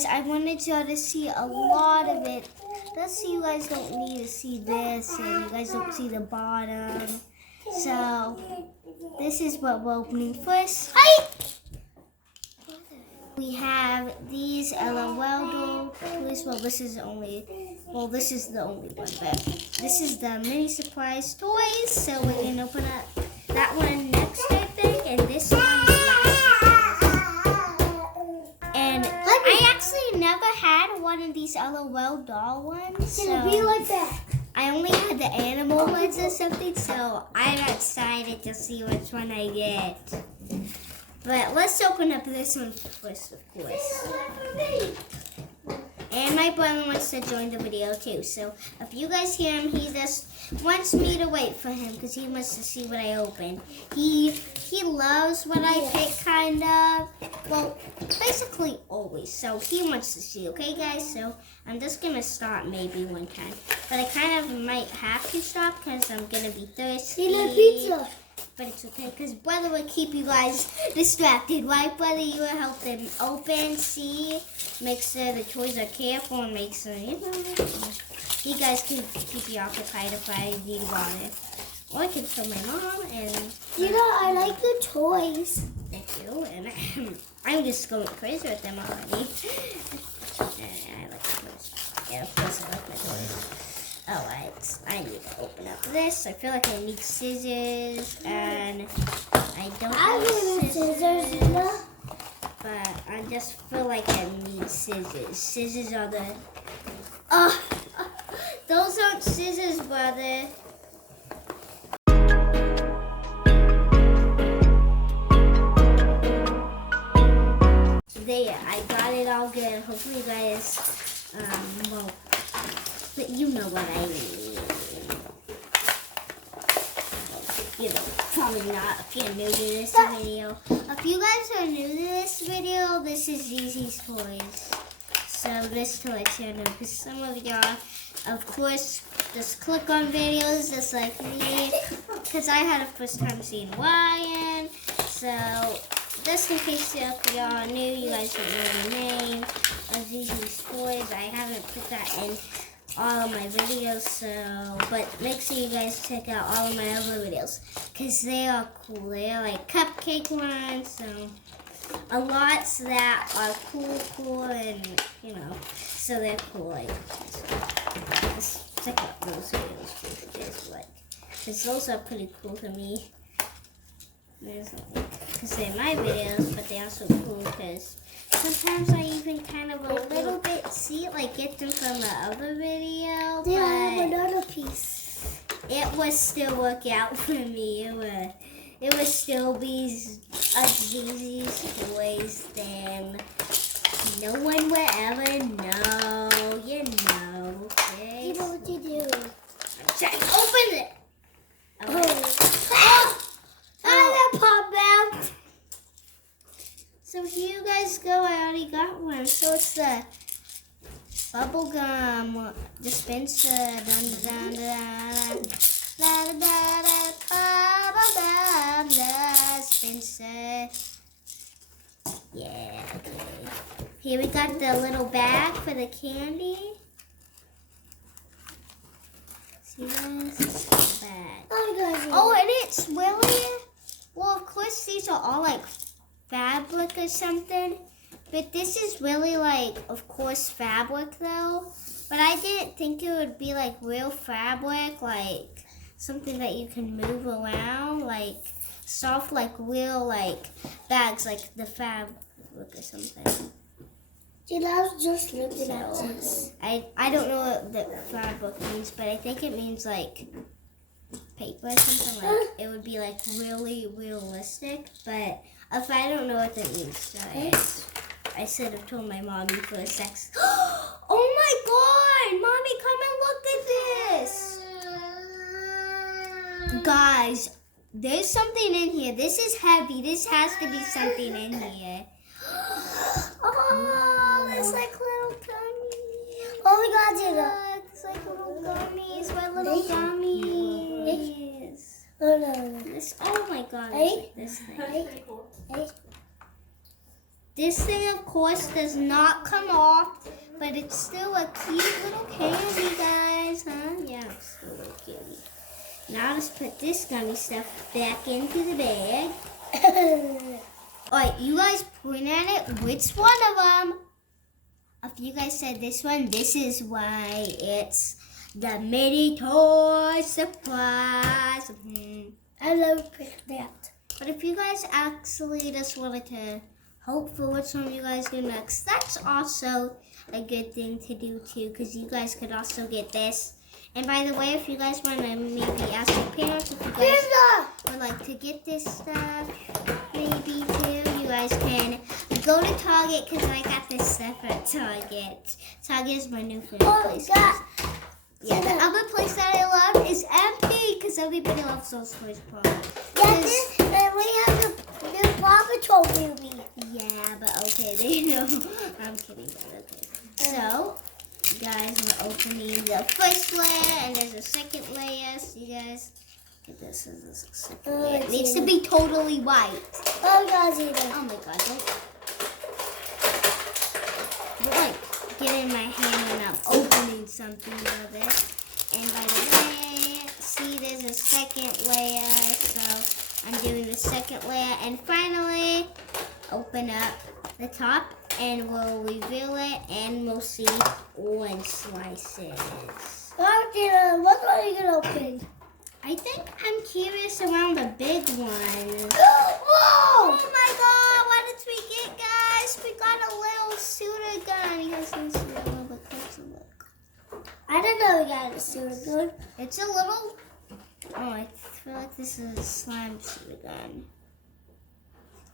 guys, I wanted y'all to see a lot of it. That's so you guys don't need to see this, and you guys don't see the bottom. So, this is what we're opening first. Hi! We have these L.O.L toys. Well, this is the only one, but this is the mini surprise toys. So we're gonna open up that one next, I think, and this one last. And I actually never had one of these L.O.L doll ones. Can it be like that? I only had the animal ones or something, so I got excited to see which one I get. But let's open up this one first, of course. And my brother wants to join the video too. So if you guys hear him, he just wants me to wait for him because he wants to see what I open. He loves what I pick, kind of. Well, basically always. So he wants to see, okay, guys? So I'm just going to stop maybe one time. But I kind of might have to stop because I'm going to be thirsty. Eat a pizza. But it's okay, because brother will keep you guys distracted, right, brother? You will help them open, see, make sure the toys are careful, and make sure, you guys can keep you occupied if I need water. Or I can tell my mom, and... I like the toys. Thank you, and I'm just going crazy with them already. I like the toys. Yeah, of course I like my toys. Alright, I need to open up this. I feel like I need scissors, and I don't have scissors, but I just feel like I need scissors. Scissors are the... those aren't scissors, brother. There, I got it all good. Hopefully you guys, but you know what I mean. Probably not if you're new to this video. If you guys are new to this video, this is Easy's Toys. So this to let you know, because some of y'all, of course, just click on videos just like me, because I had a first time seeing Ryan. So just in case y'all are new, you guys don't know the name of Easy's Toys. I haven't put that in all of my videos, so, but make sure you guys check out all of my other videos, because they are cool. They are like cupcake ones, so a lot that are cool, and, so they're cool, like, just check out those videos, because those are pretty cool to me, because they're my videos, but they're also cool, because sometimes I even kind of a little bit get them from the other video. They have another piece. It would still work out for me. It would still be Easy's Toys. Then no one will ever know. You know, okay? You know what you do. I'm trying to open it. That popped out. So here you guys go. I already got one. So it's the bubblegum dispenser. Bubblegum dispenser. Yeah, okay. Here we got the little bag for the candy. See this? Bag. Oh, and it's really... Well, of course, these are all like fabric or something, but this is really like, of course, fabric though, but I didn't think it would be like real fabric, like something that you can move around, like soft, like real, like bags, like the fabric or something. Just looking at this. I don't know what the fabric means, but I think it means like paper or something, like it would be like really realistic, but if I don't know what that means, so I should have told my mommy for a sec. Oh my god! Mommy, come and look at this! Guys, there's something in here. This is heavy. This has to be something in here. Oh, it's like little gummies. Oh my god, Jada. It's like little gummies. My little gummies. No. Oh my god, I like this thing. This thing, of course, does not come off, but it's still a cute little candy, guys, huh? Yeah, it's still a little cutie. Now let's put this gummy stuff back into the bag. Alright, you guys point at it. Which one of them? If you guys said this one, this is why it's the mini toy surprise. I love that. But if you guys actually just wanted to hope for which one you guys do next, that's also a good thing to do too, because you guys could also get this. And by the way, if you guys want to maybe ask your parents if you guys would like to get this stuff, maybe too, you guys can go to Target, because I got this stuff at Target. Target is my new favorite place. God. Yeah, the other place that I love is empty, because everybody loves those toys. Yeah, and we have the new Paw Patrol movie. Yeah, but okay, they know. I'm kidding, but okay. So, you guys, we're opening the first layer, and there's a second layer. So you guys, get this is the second layer. It needs to be totally white. Oh, God, Zena. Oh my God, don't like get in my hand when I'm opening something of it. And by the way, see, there's a second layer. So I'm doing the second layer, and finally, open up the top. And we'll reveal it, and we'll see orange slices. Zena, what are you going to open? I think I'm curious around the big one. Whoa! Oh my God, what did we get, guys? We got a little shooter gun. You guys can see a little bit closer look. I didn't know we got a shooter gun. It's a little, oh, I feel like this is a slime shooter gun.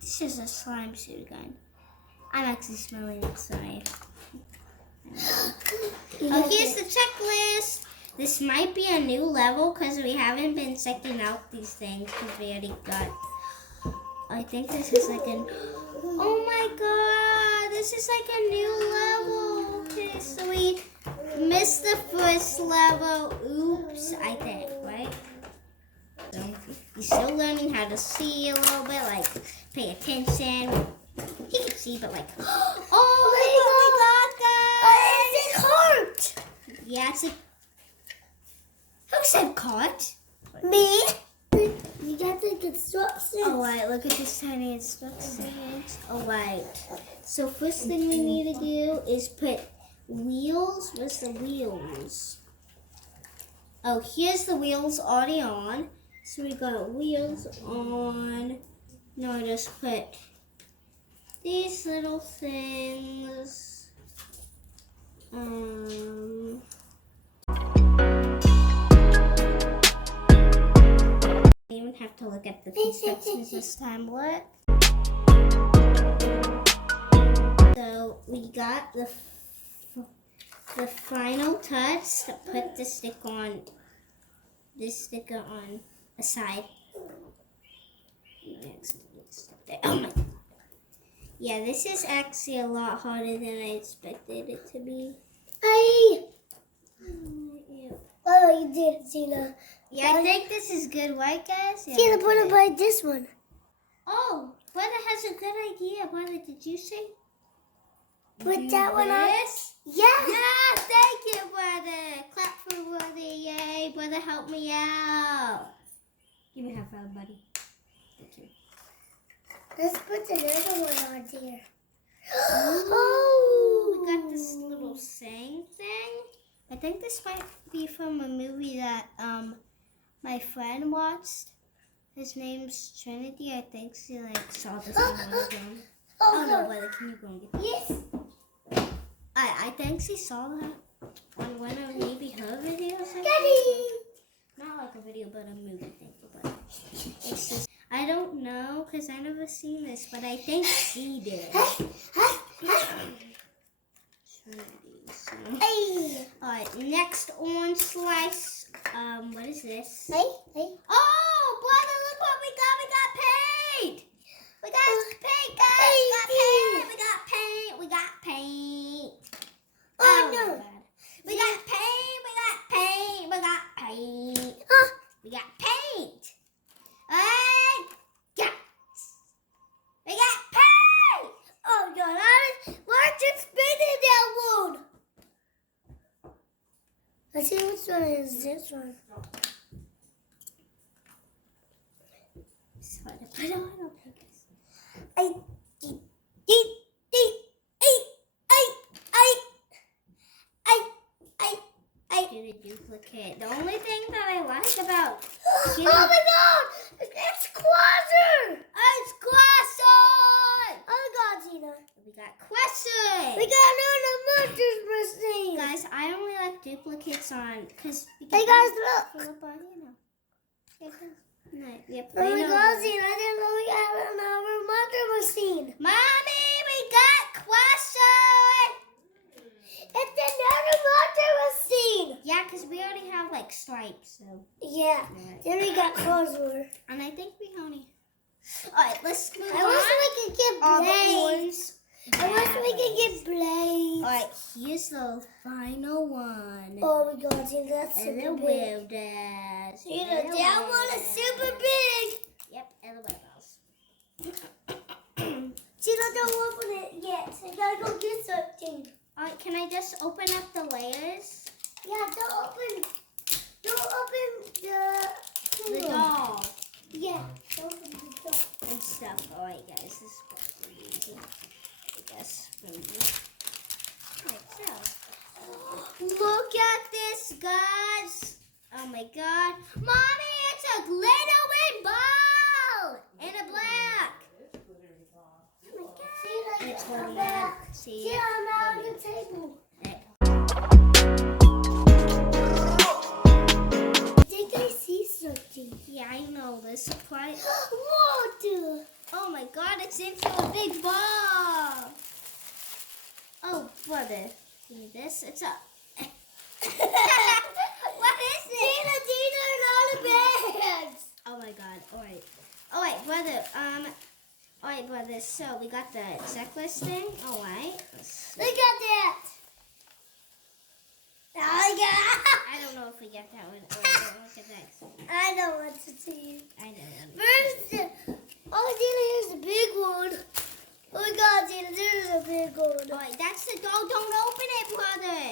This is a slime shooter gun. I'm actually smelling it, sorry. Oh, here's the checklist. This might be a new level because we haven't been checking out these things because we already got. I think this is like an. Oh my God! This is like a new level. Okay, so we missed the first level. Oops, I think, right? So you're still learning how to see a little bit, like pay attention. He can see, but like, oh my God, we got that! It's a cart! Yeah, it's a. Who said cart? Me? You got the instructions. Oh, right, look at this tiny instructions. Oh, right. So first thing we need to do is put wheels. Where's the wheels? Oh, here's the wheels already on. So we got wheels on. Now I just put these little things. You don't have to look at the instructions this time. What? So we got the final touch to put the sticker on. This sticker on a side. Oh my. Yeah, this is actually a lot harder than I expected it to be. Hey! Yeah. Oh, you did it, Zena. Yeah, I think this is good, right, guys? Yeah, Zena, put it by this one. Oh, Brother has a good idea. Brother, did you say? Put that one on. Yeah. Yeah, thank you, Brother. Clap for Brother, yay. Brother, help me out. Give me a high five, buddy. Thank you. Let's put another one on there. Oh, we got this little saying thing. I think this might be from a movie that my friend watched. His name's Trinity. I think she like saw this one again. Oh no, Brother, can you go and get this? Yes. I think she saw that on one of maybe her videos. Daddy. Not like a video, but a movie thing. But it's just, I don't know because I never seen this, but I think she did. Hey. Alright, next orange slice. What is this? Hey. Oh, Brother, look what we got. We got paint. We got paint, guys. We got paint. We got paint. Oh, no. My God. We got paint. We got paint. We got paint. We got paint. Yeah. We got paint. Oh no. one. So I put on. Okay, guys. Do the duplicate. The only thing that I like about Oh my God! It's Quasar! it's Croissant! Oh my God, Gina. We got Croissant! We got another monsters machine. Guys, I only like duplicates on because Hey guys, look. Philip, you know. No, yep, Oh my know. God, Gina, I didn't know we had another monster machine. Mommy, we got Croissant! It's another monster machine. Yeah, because we already have like stripes, so. Yeah. Right. Then we got Quasar. And I think we only. Alright, let's move I on. wish we could get All the blades. ones. I wish we could get blades. Alright, here's the final one. Oh my God, Gina, that's And the super big. wilderness. Gina, that one is super big. Yep, and the wilderness. Gina, don't open it yet. I gotta go get something. Alright, can I just open up the layers? Yeah, don't open The doll Yeah, don't open the doll. and stuff. Alright, guys, this is probably easy. I guess for me. Alright, so. Look at this, guys. Oh my God. Mommy, it's a glittering ball! And a black. Oh my God. Gina, It's I'm one back. black. See Gina, it? I'm out on the table. Did I see something? Yeah, I know this part. Water. Oh my God, it's into a big ball. Oh, brother. Give me this. It's a... What is it? Gina, not a bags. Oh my God. Alright. Alright, brother. Alright, brother. So we got the checklist thing. Alright. Look at that. I don't know if we get that one. Alright, look at next. I don't want to see. I know. First, here's the big one. Oh my God, Gina, there's a big one. Alright, that's the doll. Don't open it, brother.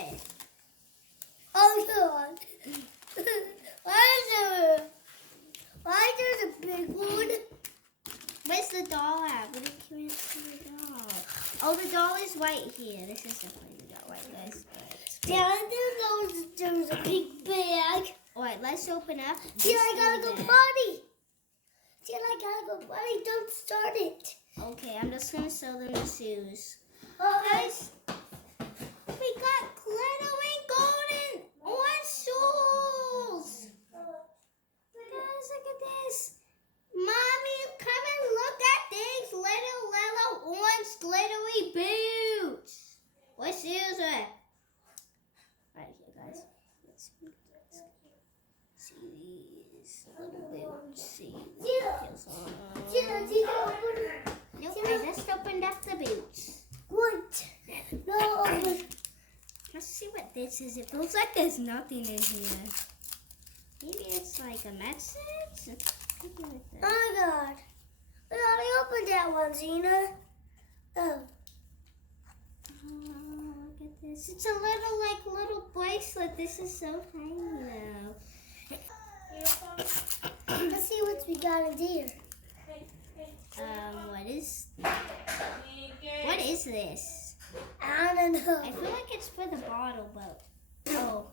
Oh God. Why is there a big one? Where's the doll at? We can't see the doll. Oh, the doll is right here. This is definitely the doll, right, guys? Yeah, I didn't know there was a big bag. Alright, let's open up. Gina, I gotta go potty. Gina, I gotta go potty. Don't start it. Okay, I'm just gonna sew them the shoes. Oh, Guys, we got glittering golden orange shoes. Guys, look at this. Mommy, come and look at these little orange glittery boots. What shoes are they? Right here, guys. Let's see these little boots. See these. Gina, open it. Nope, I just opened up the boots. What? No, open. Let's see what this is. It feels like there's nothing in here. Maybe it's like a message? Could be like that. Oh my God. I already opened that one, Gina. Oh. Oh, look at this. It's a little bracelet. This is so tiny now. Let's see what we got in there. What is this? I don't know. I feel like it's for the bottle, but oh,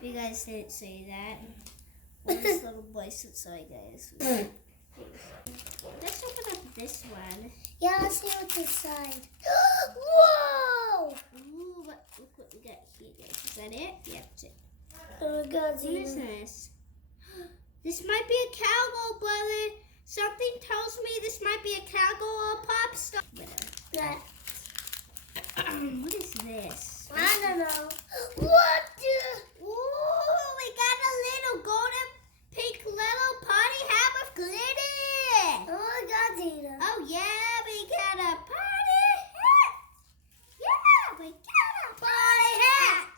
you guys didn't say that. This little bracelet, sorry guys. Let's open up this one. Yeah, let's see what's inside. Whoa! Ooh, look what we got here, guys. Is that it? Yep, that's it. Oh my God, What is Gina. this? This might be a cowgirl, brother. Something tells me this might be a cowgirl or a pop star. That. What is this? I don't know. What the? Ooh, we got a little golden pink little party hat with glitter. Oh my God, Gina. Oh yeah, we got a party hat. Yeah, we got a party hat.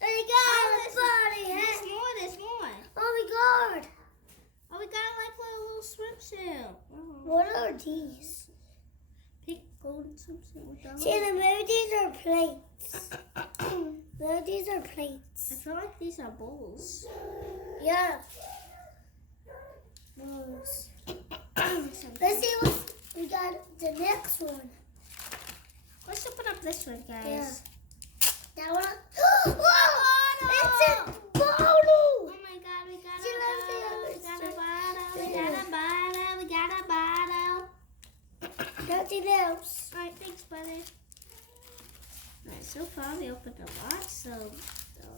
We got a party hat. There's more. Oh my God. Oh, we got like a little swimsuit. Oh. What are these? Pink golden swimsuit with the See, the emojis are plates. Emojis are plates. I feel like these are bowls. Yeah. Bowls. Let's see what we got the next one. Let's open up this one, guys. Yeah. That one. Whoa! It's a bottle! Oh my god, we got She loves a the bottle. We got a bottle. We got a bottle. Nothing else. Alright, thanks, buddy. Alright, so far we opened a lot, so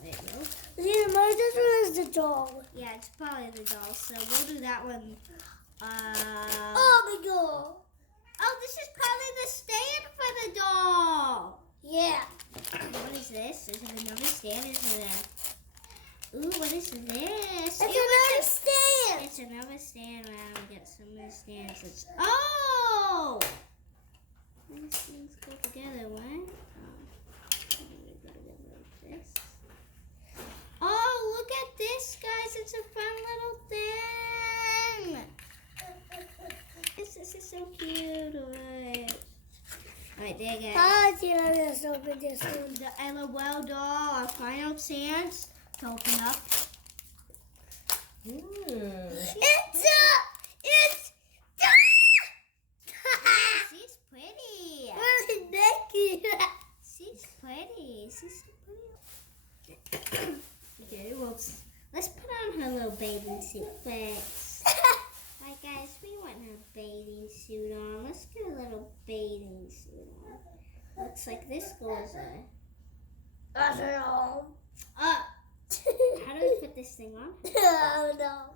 there you go. See, the most one is the doll. Yeah, it's probably the doll, so we'll do that one. Oh, the doll. Oh, this is probably the stand for the doll. Yeah. What is this? Is it another stand? Is it a... Ooh, what is this? It's another stand. It's another stand. Wow, we got so many stands. It's... Oh! These things go together, what? We go together like this. Oh, look at this, guys. It's a fun little thing. This is so cute. Alright, there you go. Oh, see, let's open this one. The L.O.L doll, our final chance to open up. It's She's pretty. really naked. She's pretty. She's so pretty. Okay, well, let's put on her little bathing suit first. Alright, guys, we want her bathing suit on. Let's get a little bathing suit on. Looks like this goes on. I don't know. How do we put this thing on? Oh no.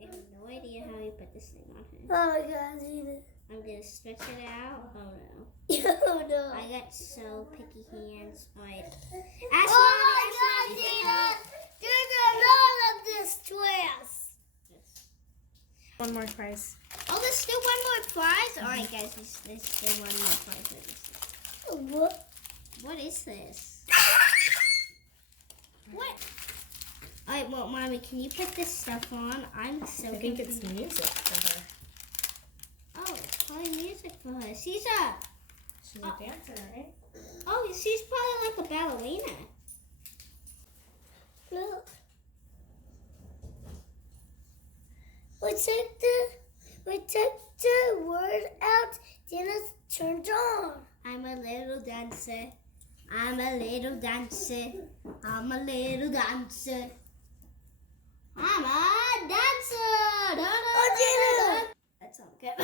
I have no idea how we put this thing on her. Oh my god, Gina. I'm gonna stretch it out. Oh no. Oh no. I got so picky hands. Alright. Oh my god, Gina. There's a lot of this dress. One more prize. Oh, there's still one more prize? Alright, guys, there's still one more prize. What? What is this? What? Alright, well, Mommy, can you put this stuff on? I'm so I think it's confused. music for her. Oh, it's probably music for her. She's a... She's a dancer, right? Oh, she's probably like a ballerina. Look. We took the word out, then it turned on. I'm a little dancer. I'm a little dancer. I'm a little dancer. I'm a dancer. Da, da, Oh, Gina. That's all good.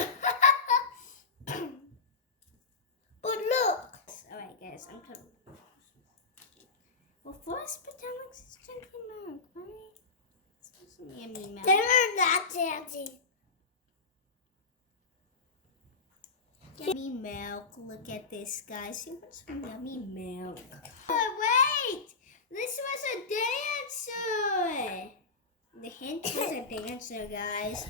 But look. Alright, guys, I'm coming. Well, first, pretend like it's drinking milk, right? It's supposed to be yummy milk. They're not dancing. Yummy milk. Look at this, guys. See what's some yummy milk. Oh, wait! This was a dancer! The hint was a dancer, guys.